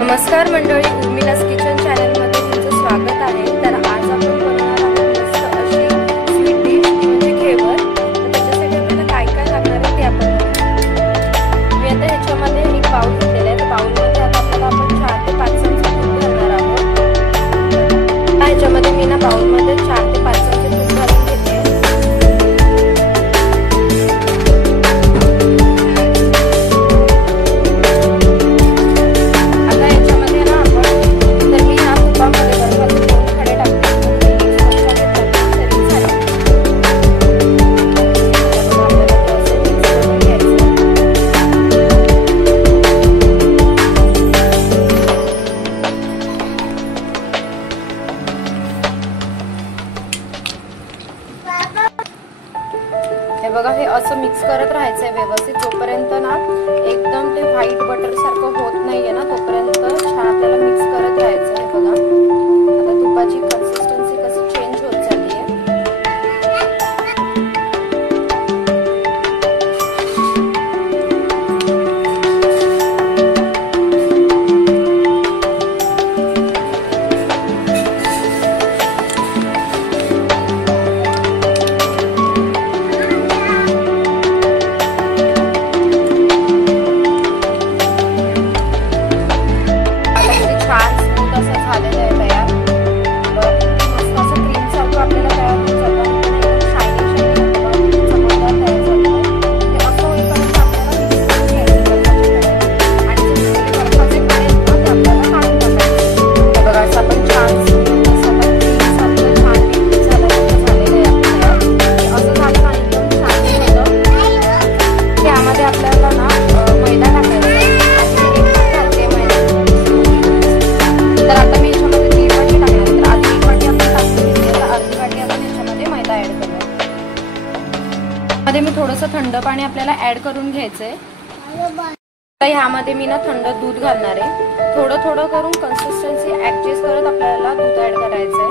नमस्कार मंडळी, उर्मिलास kitchen channel मध्ये तुमचं स्वागत आहे। तर आज आपण बनवणार आहोत मस्त अशी स्वीट डिश म्हणजे घेवर। तर त्याच्यासाठी आपल्याला काय काय लागणार आहे ते आपण बघूया। मी आता ह्याच्यामध्ये एक बाउल घेतलेला आहे। तर बाउलमध्ये आता आपल्याला आपण 4 ते 5 चमचे तूप घालणार आहोत। ह्याच्यामध्ये मी ना बाउलमध्ये 4 ते 5 चमचे तूप घालून घेते। हे बघा, हे असं मिक्स करत राहायचं आहे व्यवस्थित, जोपर्यंत ना एकदम ते व्हाईट बटर सारखं होत नाहीये ना तोपर्यंत छान आपल्याला मिक्स करत राहायचं आहे। बघा आता तुपाची कन्सिस्टन्सी कशी चेंज होत चालली आहे। मध्ये मी थोडंसं थंड पाणी आपल्याला ऍड करून घ्यायचंय। तर ह्यामध्ये मी ना थंड दूध घालणार आहे। थोडं थोडं करून कन्सिस्टन्सी ऍडजस्ट करत आपल्याला दूध ऍड करायचंय।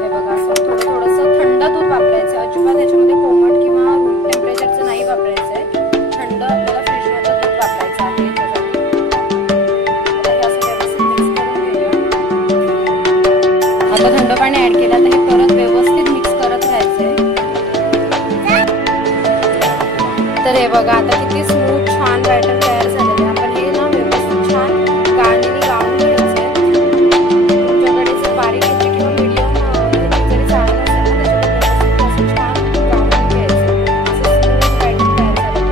हे बघा, असं थोडं थोडंसं थंड दूध वापरायचं, अजिबात याच्यामध्ये कोमट किंवा रूम टेम्परेचरचं नाही वापरायचंय। थंड आपल्याला फ्रीजमधलं दूध वापरायचं आहे याच्यासाठी। आता हे असं व्यवस्थित मिक्स करून घेऊया। आता थंड पाणी ऍड केलं तर हे परत व्यवस्थित मिक्स करत राहायचंय। तर हे बघा, आता किती स्मूथ छान बॅटर तयार झालेलं आहे। आपण हे ना व्यवस्थित छान गाळणीने गाळून घ्यायचंय। तुमच्याकडे जर बारीक याची किंवा मीडियम जरी चाळण असेल ना त्याच्यामध्ये व्यवस्थित असं छान गाळून घ्यायचं। असं स्मूथ बॅटर तयार झालं।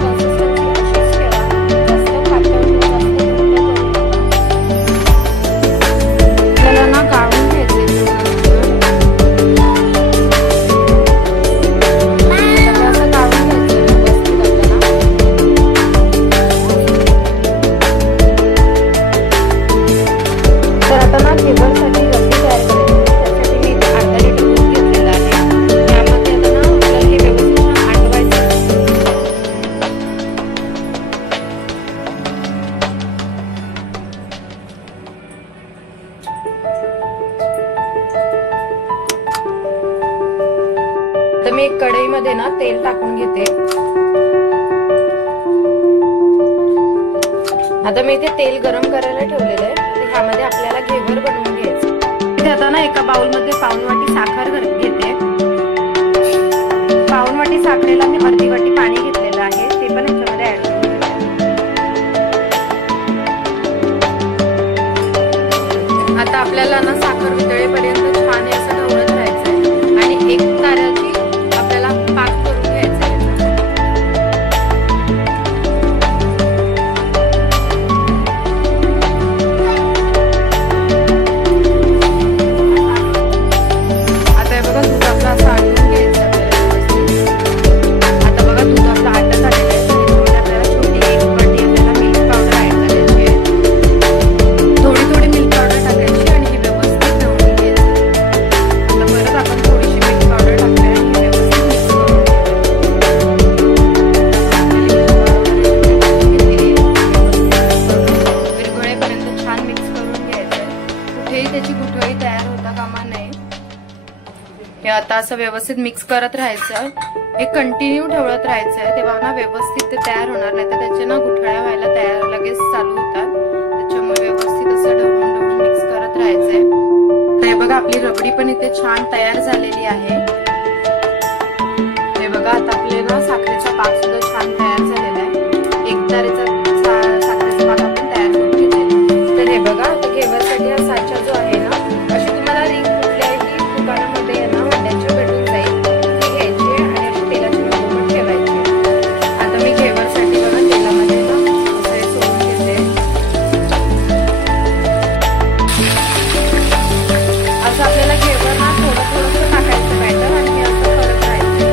कन्सिस्टन्सी अशीच ठेवा, जास्त पातळ किंवा जास्त घट्ट करू नका। आपल्याला ना गाळून घ्यायचंय तर मी एक कढईमध्ये ना तेल टाकून घेते। आता मी इथे तेल गरम करायला ठेवलेलं आहे। तर ह्यामध्ये आपल्याला घेवर बनवून घ्यायचं। इथे आता ना एका बाउलमध्ये पाऊण वाटी साखर घेते। पाऊण वाटी साखरेला मी अर्धी वाटी पाणी घेतलेलं आहे, ते पण ह्याच्यामध्ये ऍड करून घेते। आता आपल्याला ना साखर वितळेपर्यंत छान असं ढवळत राहायचंय आणि एक ताऱ्याची आपल्याला पाक करून घ्यायचा आहे। आता बघा दूध आपलं असं आटून घ्यायचं आपल्याला व्यवस्थित। आता बघा दूध आपलं आटत आलेलं आहे। त्याच्यामध्ये आपल्याला छोटी एक वाटी आपल्याला मिल्क पावडर ऍड करायची आहे। थोडी थोडी मिल्क पावडर टाकायची आणि हे व्यवस्थित ढवळून कुठेही त्याची गुठळी तयार होता कामा नये. हे आता असं व्यवस्थित मिक्स करत राहायचं. हे कंटिन्यू ठेवत राहायचंय, तेव्हा ना व्यवस्थित ते तयार होणार. नाही तर त्याचे ना गुठळ्या व्हायला तयार लगेच चालू होतात. त्याच्यामुळे व्यवस्थित असं ढवळून मिक्स करत राहायचंय. हे बघा आपली रबडी पण इथे छान तयार झालेली आहे. हे बघा आता आपले ना साखरेचा पाक सुद्धा छान तयार झालेला आहे. एक तारेचा साखरेचा पाक आपण तयार करून घेतलेला. तर हे बघा आता घेवरसाठी हा साचा जो आहे ना, अशी तुम्हाला रिंग कुठल्याही दुकानामध्ये ना वाट्याची भेटून जाईल. ती घ्यायची आणि अशी तेलाच्या मध्ये ठेवायची. आता मी घेवरसाठी बघा तेलामध्ये ना असं सोडून घेते. असं आपल्याला घेवर ना थोडं थोडंसं टाकायचं बॅटर आणि हे असं करत राहायचं.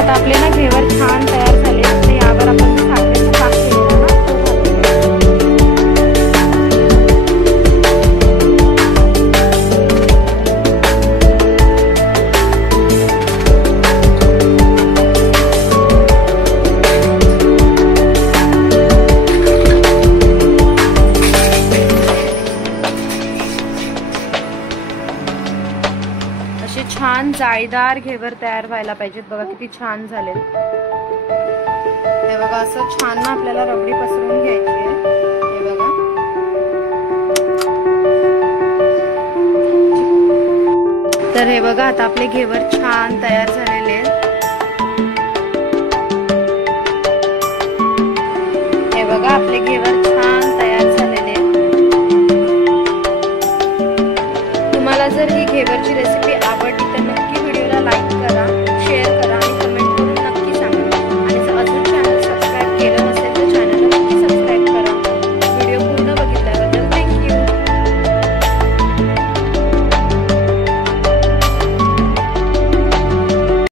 आता आपले ना घेवर छान तयार झाले. आता यावर आपण साखरेचा पाक केलेला ना असे छान जाळीदार घेवर तयार व्हायला पाहिजेत. बघा किती छान झाले. हे बघा असं छान ना आपल्याला रबडी पसरवून घ्यायची आहे. हे बघा तर हे बघा आता आपले घेवर छान तयार झालेले आहेत. हे बघा आपले घेवर छान तयार झालेले आहेत. तुम्हाला जर ही घेवरची रेसिपी आवडली तर नक्की व्हिडिओला लाईक करा, शेअर करा.